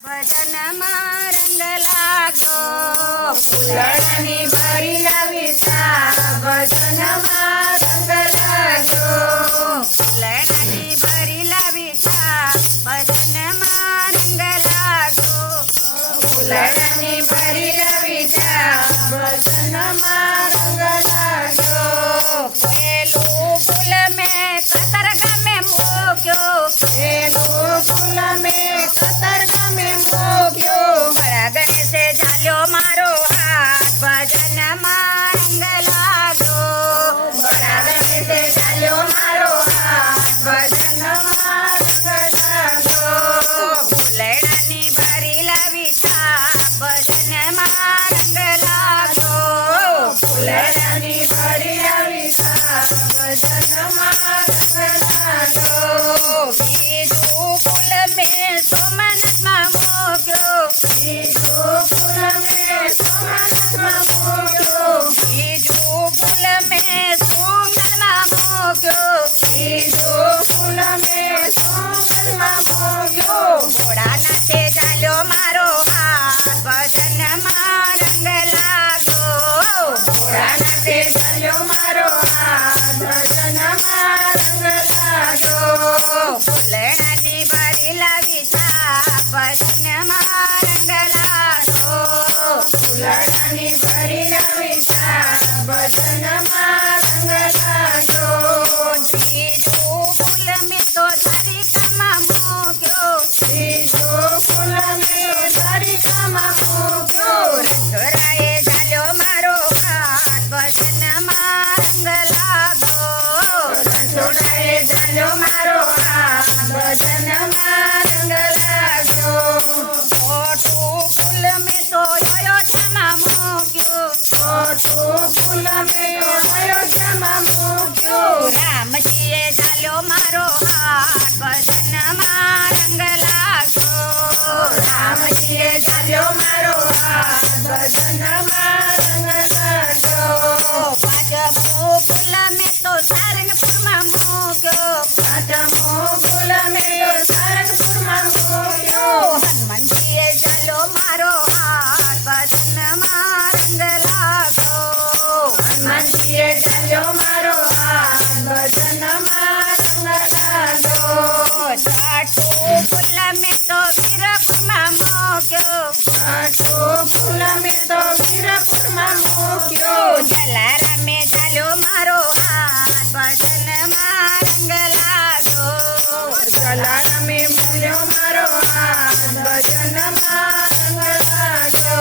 બદનમાં રંગ લાગો ફૂલની ભરી લવિતા બદનમાં Bye, Santa. Bye, Santa. Bye, Santa. જલારામે ચાલો મારો હાથ ભજનમાં રંગ લાગો જલારામે મૂલ્યો મારો હાથ ભજનમાં રંગ લાગો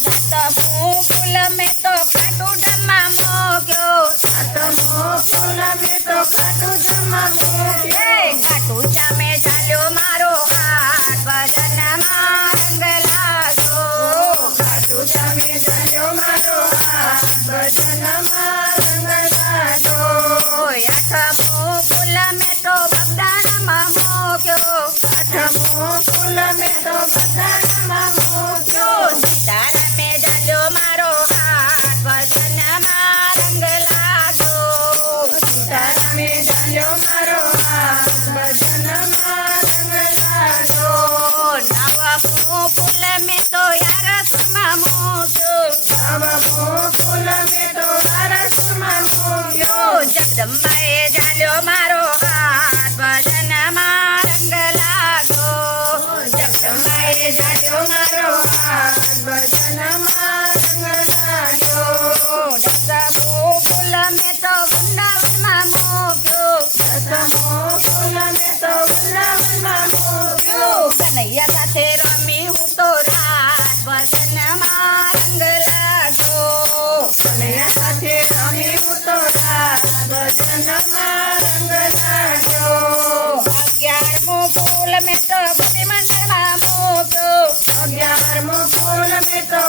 સાતમું ફૂલ મેં તો કાટુડામાં મોગ્યો સાતમું ફૂલ મેં તો કાટુડામાં મોગ્યો કાટુડા મેં ચાલ્યો મારો હાથ ભજનમાં રંગ લાગો કાટુડા મેં ચાલ્યો મારો